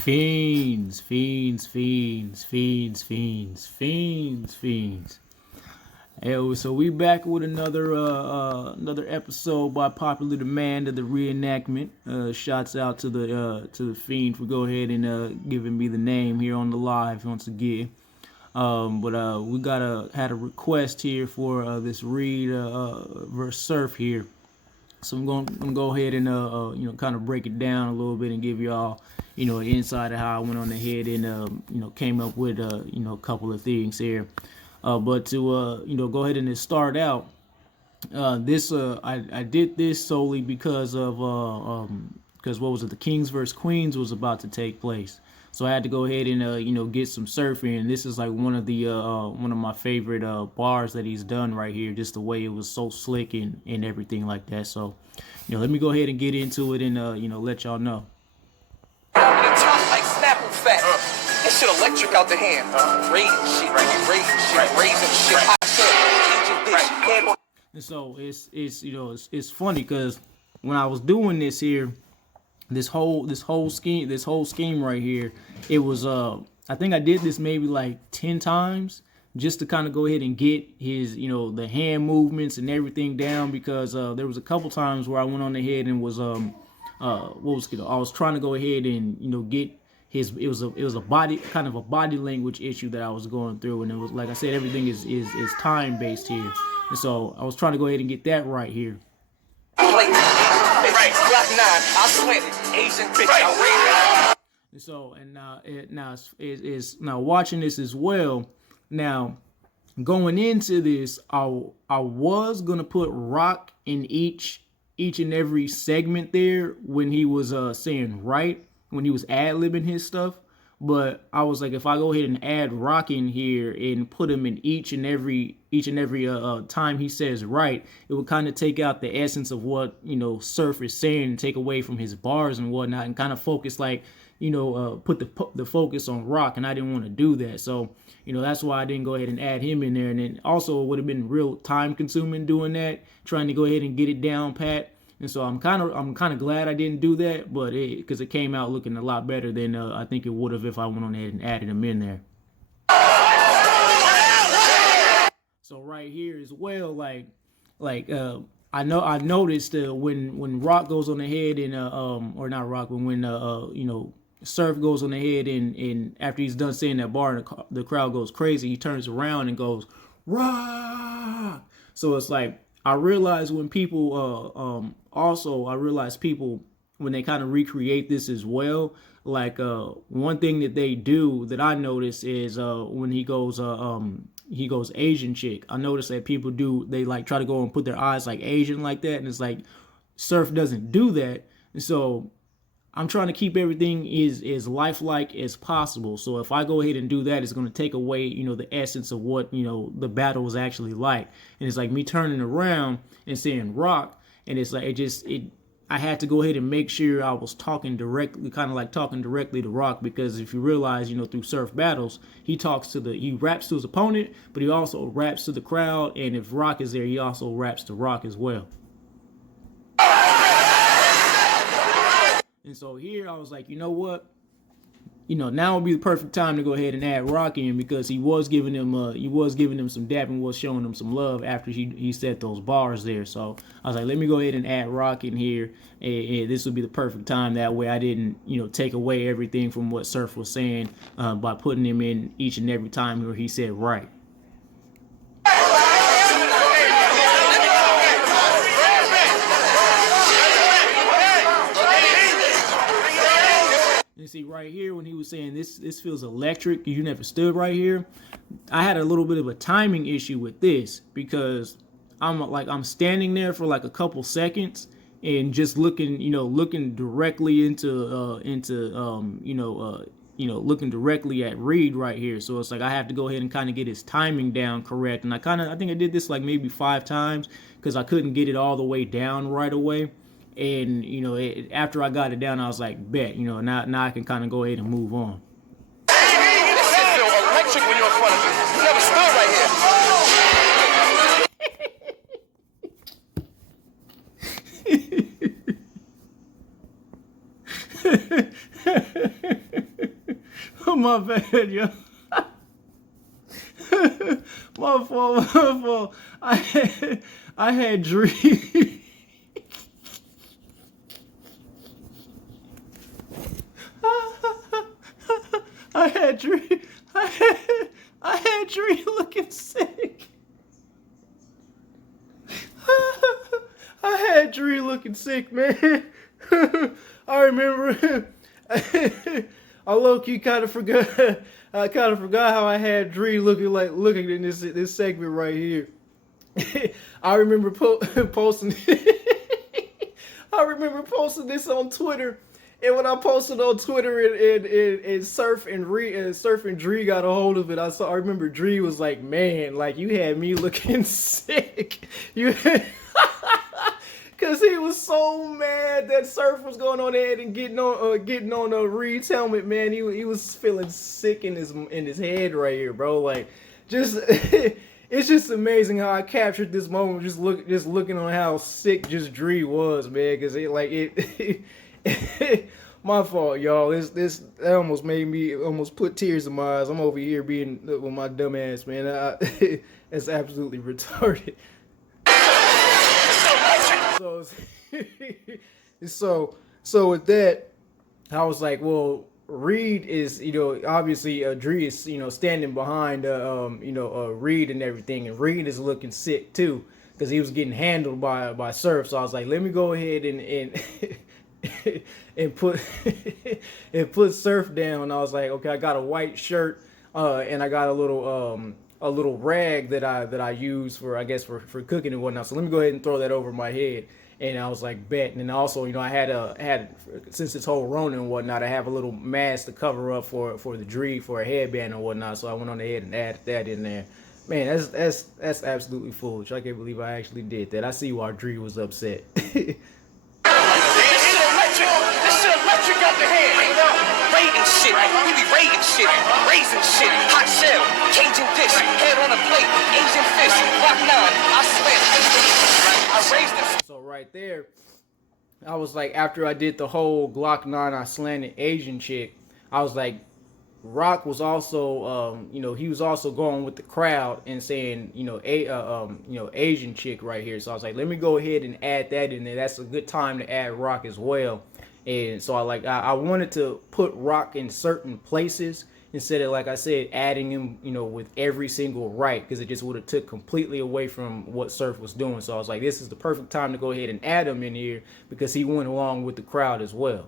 Fiends, fiends, fiends, fiends, fiends, fiends, fiends. Hey, so we back with another episode by popular demand of the reenactment. Shouts out to the fiend for go ahead and giving me the name here on the live once again. But we had a request here for this read versus surf here. So I'm gonna go ahead and kind of break it down a little bit and give y'all an insight of how I went on ahead and came up with a couple of things here. But to go ahead and start out, I did this solely because of because what was it, the Kings versus Queens was about to take place. So I had to go ahead and get some surfing. And this is like one of my favorite bars that he's done right here. Just the way it was so slick and everything like that. So let me go ahead and get into it and let y'all know. Like Snapple fat. That shit electric out the hand. Raising shit, right? Raising shit. Hot shit. And so it's funny because when I was doing this here, this whole scheme right here, it was I think I did this maybe like 10 times just to kind of go ahead and get his the hand movements and everything down, because there was a couple times where I went on ahead and was I was trying to go ahead and get his, it was a body language issue that I was going through, and it was, like I said, everything is time based here, and so I was trying to go ahead and get that right here. Right, Glock 9, I swear it, Asian bitch, right. And so, now watching this as well. Now, going into this, I was gonna put Rock in each and every segment there when he was saying right, when he was ad-libbing his stuff. But I was like, if I go ahead and add Rock in here and put him in each and every time he says right, it would kind of take out the essence of what Surf is saying and take away from his bars and whatnot, and kind of focus put the focus on Rock, and I didn't want to do that. So that's why I didn't go ahead and add him in there. And then also it would have been real time consuming doing that, trying to go ahead and get it down pat. And so I'm kind of glad I didn't do that, but because it came out looking a lot better than I think it would have if I went on ahead and added him in there. So right here as well, I noticed when Rock goes on ahead and or not Rock, but when Surf goes on ahead and after he's done saying that bar and the crowd goes crazy, he turns around and goes Rock. So it's like, I realize when people I realize people, when they kind of recreate this as well, like one thing that they do that I notice is when he goes Asian chick. I notice that people they like try to go and put their eyes like Asian like that, and it's like Surf doesn't do that. And so I'm trying to keep everything as lifelike as possible. So if I go ahead and do that, it's going to take away, the essence of what, the battle was actually like. And it's like me turning around and saying Rock. And it's like, I had to go ahead and make sure I was talking directly to Rock, because if you realize, through Surf battles, he raps to his opponent, but he also raps to the crowd. And if Rock is there, he also raps to Rock as well. And so here I was like, you know what? Now would be the perfect time to go ahead and add Rock in, because he was giving him some dap and was showing him some love after he said those bars there. So I was like, let me go ahead and add Rock in here, and this would be the perfect time. That way I didn't take away everything from what Surf was saying by putting him in each and every time where he said right. And see right here when he was saying this feels electric, you never stood right here, I had a little bit of a timing issue with this, because I'm standing there for like a couple seconds and just looking directly looking directly at Reed right here. So it's like I have to go ahead and kind of get his timing down correct. And I think I did this like maybe 5 times because I couldn't get it all the way down right away. And after I got it down, I was like, bet, now I can kind of go ahead and move on. This shit feel electric when you're in front of me. You never stood right My bad, yo. My fault. I had dream. I had dream. I had dream looking sick. I had Dree looking sick, man. I remember. I low-key kind of forgot. I kind of forgot how I had Dree looking in this segment right here. I remember posting. I remember posting this on Twitter, and when I posted on Twitter, and Surf and Dree got a hold of it. I remember Dree was like, "Man, like you had me looking sick." Cause he was so mad that Surf was going on ahead and getting on Reed's helmet, man. He was feeling sick in his head right here, bro. Like, just it's just amazing how I captured this moment, just looking on how sick just Dree was, man. Cause it my fault, y'all. That almost made me almost put tears in my eyes. I'm over here being with my dumb ass, man. It's absolutely retarded. So with that, I was like, well, Reed is, obviously Dree is, standing behind, Reed and everything, and Reed is looking sick too, because he was getting handled by Surf. So I was like, let me go ahead and and put Surf down. I was like, okay, I got a white shirt, and I got a little rag that I use for cooking and whatnot. So let me go ahead and throw that over my head. And I was like, bet. And then also, I had since this whole Rona and whatnot, I have a little mask to cover up for the Dree, for a headband and whatnot. So I went on ahead and added that in there. Man, that's absolutely foolish. I can't believe I actually did that. I see why Dree was upset. This shit electric out the hand. Raiding shit, we be raiding shit, raising shit, hot shell, Cajun dish, head on a plate, Asian fish, Block 9, I slant, I raised it. So right there, I was like, after I did the whole Glock 9, I slanted Asian chick, I was like, Rock was also, he was also going with the crowd and saying, Asian chick right here. So I was like, let me go ahead and add that in there. That's a good time to add Rock as well. And so I wanted to put Rock in certain places instead of, like I said, adding him, with every single right, because it just would have took completely away from what Surf was doing. So I was like, this is the perfect time to go ahead and add him in here because he went along with the crowd as well.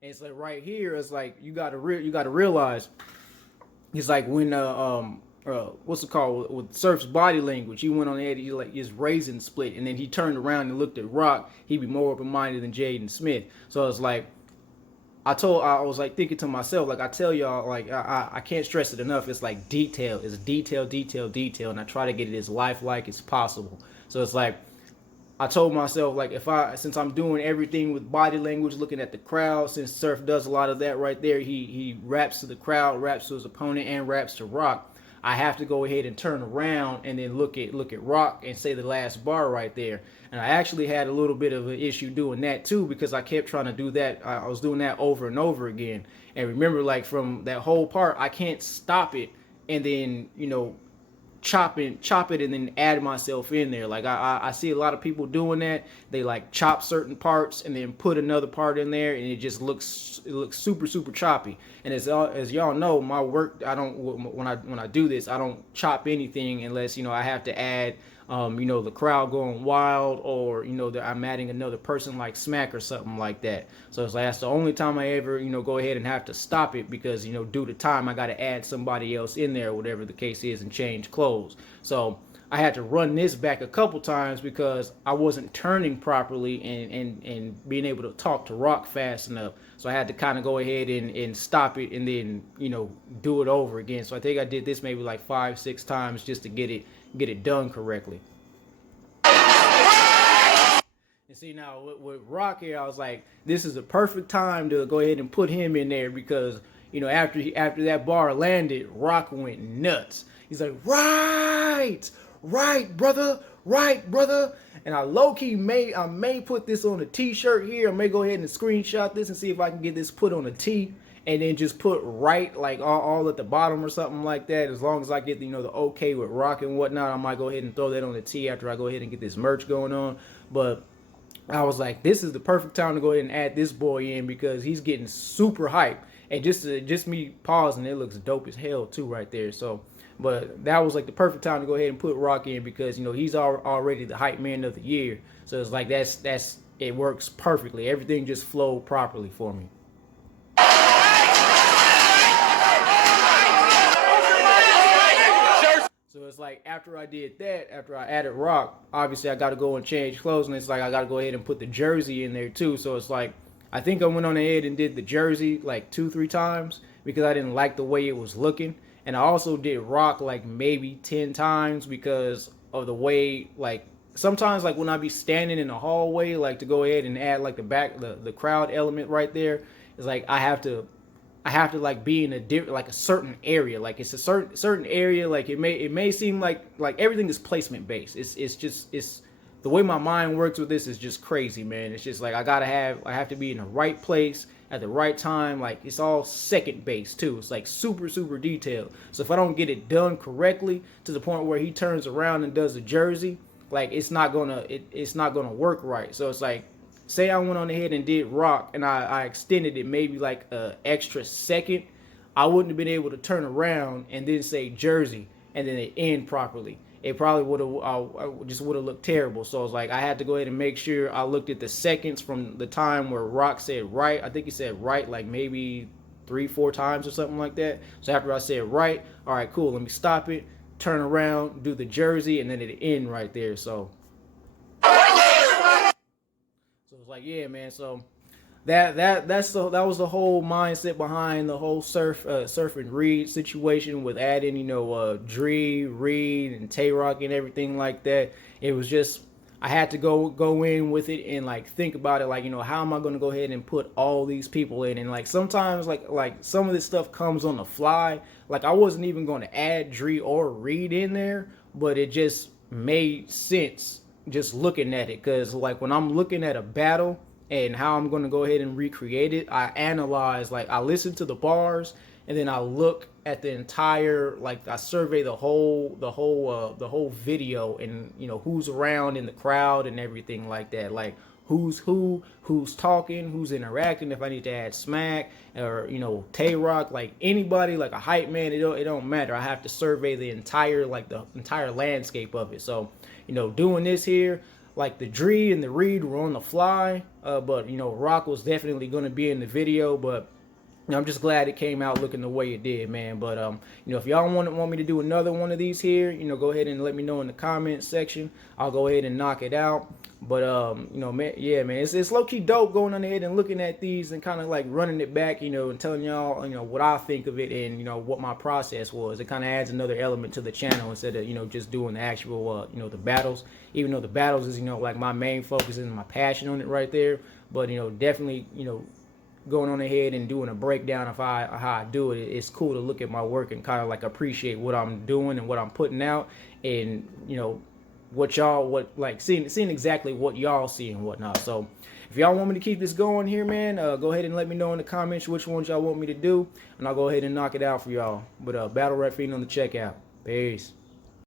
And it's like right here, it's like you gotta realize, it's like when what's it called, with Surf's body language, he went on ahead, he like his raisin split, and then he turned around and looked at Rock. He'd be more open-minded than Jaden Smith. So it's like I was like thinking to myself, like I tell y'all, like I can't stress it enough. It's like detail, it's detail, and I try to get it as lifelike as possible. So it's like I told myself, like, since I'm doing everything with body language, looking at the crowd, since Surf does a lot of that right there, he raps to the crowd, raps to his opponent, and raps to Rock. I have to go ahead and turn around and then look at Rock and say the last bar right there. And I actually had a little bit of an issue doing that too, because I kept trying to do that. I was doing that over and over again. And remember, like, from that whole part, I can't stop it and then, chop it and then add myself in there. Like I see a lot of people doing that. They like chop certain parts and then put another part in there, and it just looks super choppy. And as y'all know, my work, I don't, when I do this, I don't chop anything unless I have to add the crowd going wild, or that I'm adding another person like Smack or something like that. So it's like that's the only time I ever go ahead and have to stop it, because due to time I got to add somebody else in there, whatever the case is, and change clothes. So I had to run this back a couple times because I wasn't turning properly and being able to talk to Rock fast enough. So I had to kind of go ahead and stop it and then do it over again. So I think I did this maybe like 5-6 times just to get it done correctly. And see, now with Rock here, I was like, this is a perfect time to go ahead and put him in there, because after that bar landed, Rock went nuts. He's like, right, brother, right, brother. And I low-key may put this on a t-shirt here. I may go ahead and screenshot this and see if I can get this put on a tee, and then just put right like all at the bottom or something like that. As long as I get the okay with rock and whatnot, I might go ahead and throw that on the tee after I go ahead and get this merch going on. But I was like, this is the perfect time to go ahead and add this boy in because he's getting super hype. And just me pausing, it looks dope as hell too right there. So, but that was like the perfect time to go ahead and put Rock in because he's already the hype man of the year. So it's like that's it works perfectly. Everything just flowed properly for me. So it's like after I did that, after I added Rock, obviously I got to go and change clothes, and it's like I got to go ahead and put the jersey in there too. So it's like I think I went on ahead and did the jersey like 2-3 times because I didn't like the way it was looking, and I also did Rock like maybe 10 times because of the way like sometimes like when I be standing in the hallway like to go ahead and add like the crowd element right there, it's like I have to like be in a certain area. Like it's a certain area. Like it may seem like everything is placement based. It's the way my mind works with this is just crazy, man. It's just like I have to be in the right place at the right time. Like it's all second based too. It's like super detailed. So if I don't get it done correctly to the point where he turns around and does the jersey, like it's not gonna work right. So it's like, say I went on ahead and did Rock and I extended it maybe like an extra second, I wouldn't have been able to turn around and then say jersey and then it end properly. It probably would have looked terrible. So it's like I had to go ahead and make sure I looked at the seconds from the time where Rock said right. I think he said right like maybe 3-4 times or something like that. So after I said right, all right, cool, let me stop it, turn around, do the jersey, and then it end right there. So it's like, yeah, man. So that was the whole mindset behind the whole surf and Reed situation with adding Dree, Reed, and Tay Rock and everything like that. It was just I had to go in with it and like think about it, like how am I going to go ahead and put all these people in, and like sometimes like some of this stuff comes on the fly. Like I wasn't even going to add Dree or Reed in there, but it just made sense just looking at it, because like when I'm looking at a battle and how I'm going to go ahead and recreate it, I analyze, like I listen to the bars and then I look at the entire, like I survey the whole video, and who's around in the crowd and everything like that, like who's talking, who's interacting, if I need to add Smack or Tay Rock, like anybody, like a hype man, it don't matter. I have to survey the entire landscape of it. So doing this here, like the Dree and the Reed were on the fly, but Rock was definitely going to be in the video. But I'm just glad it came out looking the way it did, man. But if y'all want me to do another one of these here, go ahead and let me know in the comment section. I'll go ahead and knock it out. But man, yeah, man, it's low-key dope going on ahead and looking at these and kind of like running it back, and telling y'all what I think of it and what my process was. It kind of adds another element to the channel instead of just doing the actual the battles, even though the battles is like my main focus and my passion on it right there. But definitely going on ahead and doing a breakdown of how I do it, it's cool to look at my work and kind of like appreciate what I'm doing and what I'm putting out, and seeing exactly what y'all see and whatnot. So if y'all want me to keep this going here, man, go ahead and let me know in the comments which ones y'all want me to do, and I'll go ahead and knock it out for y'all. But Battle Rap Fiend on the checkout. Peace.